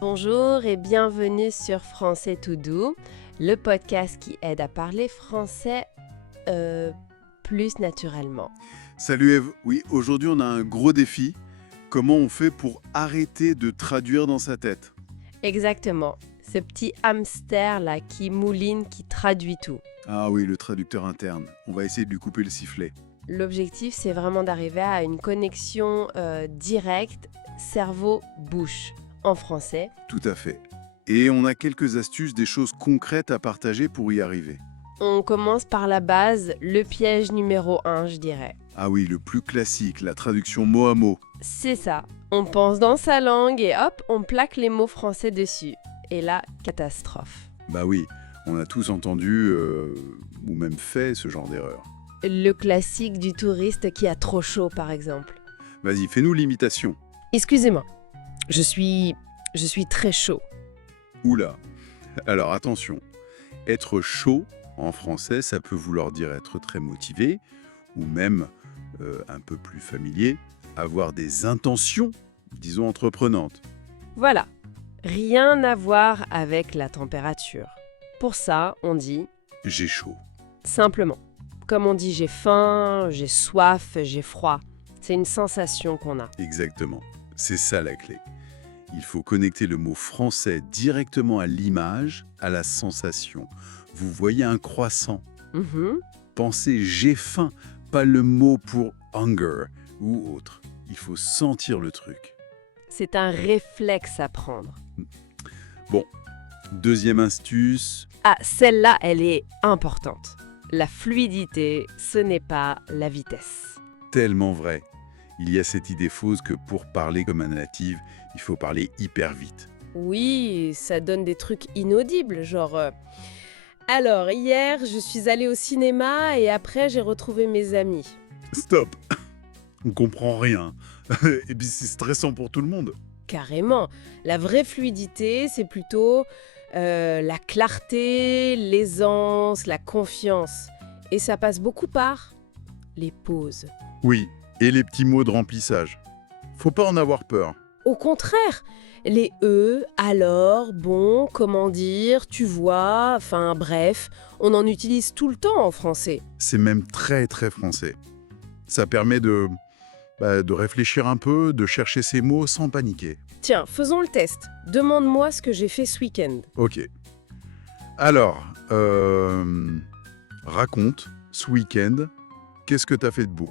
Bonjour et bienvenue sur Français tout doux, le podcast qui aide à parler français plus naturellement. Salut Eve, oui, aujourd'hui on a un gros défi. Comment on fait pour arrêter de traduire dans sa tête? Exactement, ce petit hamster là qui mouline, qui traduit tout. Ah oui, le traducteur interne. On va essayer de lui couper le sifflet. L'objectif, c'est vraiment d'arriver à une connexion directe cerveau-bouche en français. Tout à fait. Et on a quelques astuces, des choses concrètes à partager pour y arriver. On commence par la base, le piège numéro 1, je dirais. Ah oui, le plus classique, la traduction mot à mot. C'est ça. On pense dans sa langue et hop, on plaque les mots français dessus. Et là, catastrophe. Bah oui, on a tous entendu ou même fait ce genre d'erreur. Le classique du touriste qui a trop chaud, par exemple. Vas-y, fais-nous l'imitation. Excusez-moi, je suis très chaud. Oula. Alors attention, être chaud en français, ça peut vouloir dire être très motivé ou même un peu plus familier, avoir des intentions, disons, entreprenantes. Voilà, rien à voir avec la température. Pour ça, on dit J'ai chaud. simplement. Comme on dit j'ai faim, j'ai soif, j'ai froid. C'est une sensation qu'on a. Exactement. C'est ça la clé. Il faut connecter le mot français directement à l'image, à la sensation. Vous voyez un croissant. Mhm. Pensez j'ai faim, pas le mot pour hunger ou autre. Il faut sentir le truc. C'est un réflexe à prendre. Bon, deuxième astuce. Ah, celle-là, elle est importante. La fluidité, ce n'est pas la vitesse. Tellement vrai. Il y a cette idée fausse que pour parler comme un natif, il faut parler hyper vite. Oui, ça donne des trucs inaudibles, genre... Alors, hier, je suis allée au cinéma et après, j'ai retrouvé mes amis. Stop. On comprend rien. Et puis c'est stressant pour tout le monde. Carrément. La vraie fluidité, c'est plutôt la clarté, l'aisance, la confiance. Et ça passe beaucoup par les pauses. Oui, et les petits mots de remplissage. Faut pas en avoir peur. Au contraire, les alors, bon, comment dire, tu vois, enfin bref, on en utilise tout le temps en français. C'est même très très français. Ça permet de réfléchir un peu, de chercher ses mots sans paniquer. Tiens, faisons le test. Demande-moi ce que j'ai fait ce week-end. Ok. Alors, raconte, ce week-end, qu'est-ce que t'as fait de beau?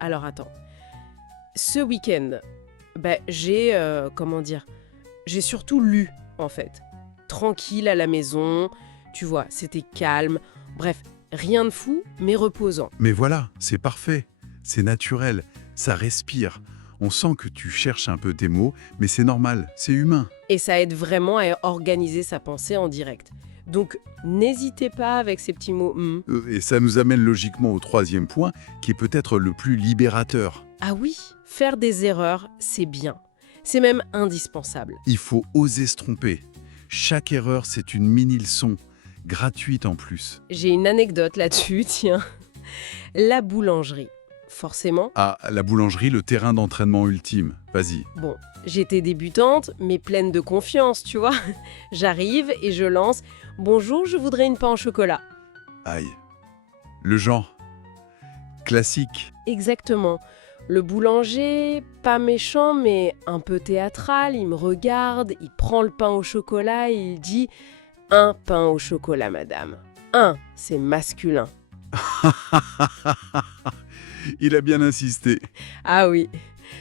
Alors attends. Ce week-end, j'ai, j'ai surtout lu, en fait. Tranquille à la maison, tu vois, c'était calme. Bref, rien de fou, mais reposant. Mais voilà, c'est parfait. C'est naturel, ça respire. On sent que tu cherches un peu tes mots, mais c'est normal, c'est humain. Et ça aide vraiment à organiser sa pensée en direct. Donc, n'hésitez pas avec ces petits mots. Et ça nous amène logiquement au troisième point, qui est peut-être le plus libérateur. Ah oui, faire des erreurs, c'est bien. C'est même indispensable. Il faut oser se tromper. Chaque erreur, c'est une mini-leçon, gratuite en plus. J'ai une anecdote là-dessus, tiens. La boulangerie. Forcément. Ah, la boulangerie, le terrain d'entraînement ultime. Vas-y. Bon, j'étais débutante, mais pleine de confiance, tu vois. J'arrive et je lance « Bonjour, je voudrais une pain au chocolat ». Aïe. Le genre. Classique. Exactement. Le boulanger, pas méchant, mais un peu théâtral, il me regarde, il prend le pain au chocolat et il dit « Un pain au chocolat, madame. Un, c'est masculin. » Il a bien insisté. Ah oui,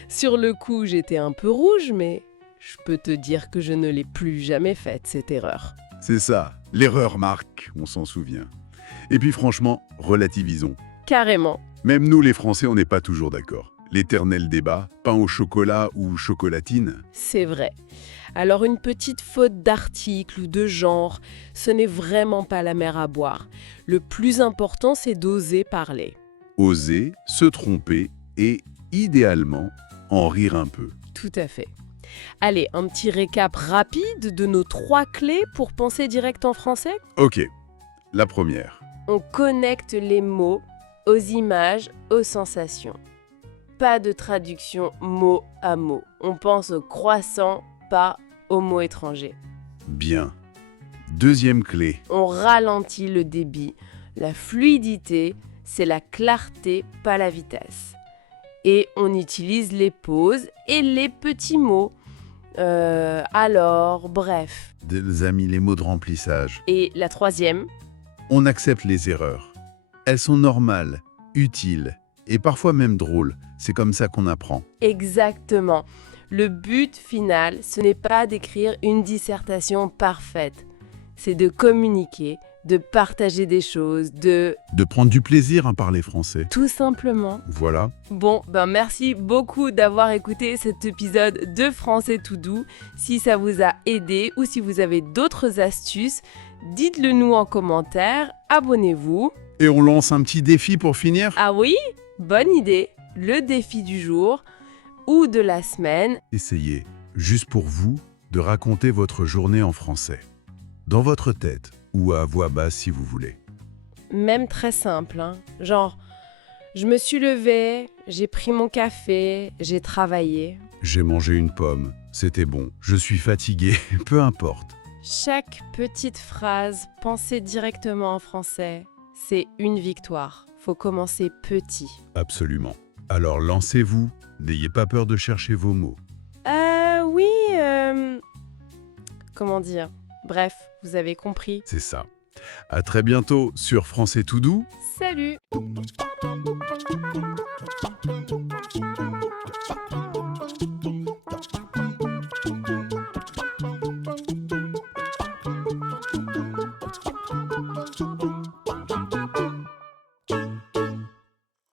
sur le coup, j'étais un peu rouge, mais je peux te dire que je ne l'ai plus jamais faite, cette erreur. C'est ça, l'erreur marque, on s'en souvient. Et puis franchement, relativisons. Carrément. Même nous les Français, on n'est pas toujours d'accord. L'éternel débat, pain au chocolat ou chocolatine. C'est vrai. Alors une petite faute d'article ou de genre, ce n'est vraiment pas la mer à boire. Le plus important, c'est d'oser parler. Oser, se tromper et, idéalement, en rire un peu. Tout à fait. Allez, un petit récap rapide de nos 3 clés pour penser direct en français. Ok, la première. On connecte les mots aux images, aux sensations. Pas de traduction mot à mot. On pense au croissant, pas aux mots étrangers. Bien. Deuxième clé. On ralentit le débit. La fluidité, c'est la clarté, pas la vitesse. Et on utilise les pauses et les petits mots. Alors, bref. Des amis, les mots de remplissage. Et la troisième, On accepte les erreurs. Elles sont normales, utiles et parfois même drôles. C'est comme ça qu'on apprend. exactement. Le but final, ce n'est pas d'écrire une dissertation parfaite. C'est de communiquer, de partager des choses, de... De prendre du plaisir à parler français. Tout simplement. Voilà. Bon, merci beaucoup d'avoir écouté cet épisode de Français tout doux. Si ça vous a aidé ou si vous avez d'autres astuces, dites-le nous en commentaire, abonnez-vous. Et on lance un petit défi pour finir. Ah oui, bonne idée, le défi du jour ou de la semaine. Essayez, juste pour vous, de raconter votre journée en français. Dans votre tête ou à voix basse si vous voulez. Même très simple, hein. Genre, je me suis levée, j'ai pris mon café, j'ai travaillé. J'ai mangé une pomme, c'était bon. Je suis fatigué, peu importe. Chaque petite phrase pensée directement en français, c'est une victoire. Faut commencer petit. Absolument. Alors lancez-vous, n'ayez pas peur de chercher vos mots. Oui, comment dire? Bref, vous avez compris. C'est ça. À très bientôt sur Français tout doux. Salut!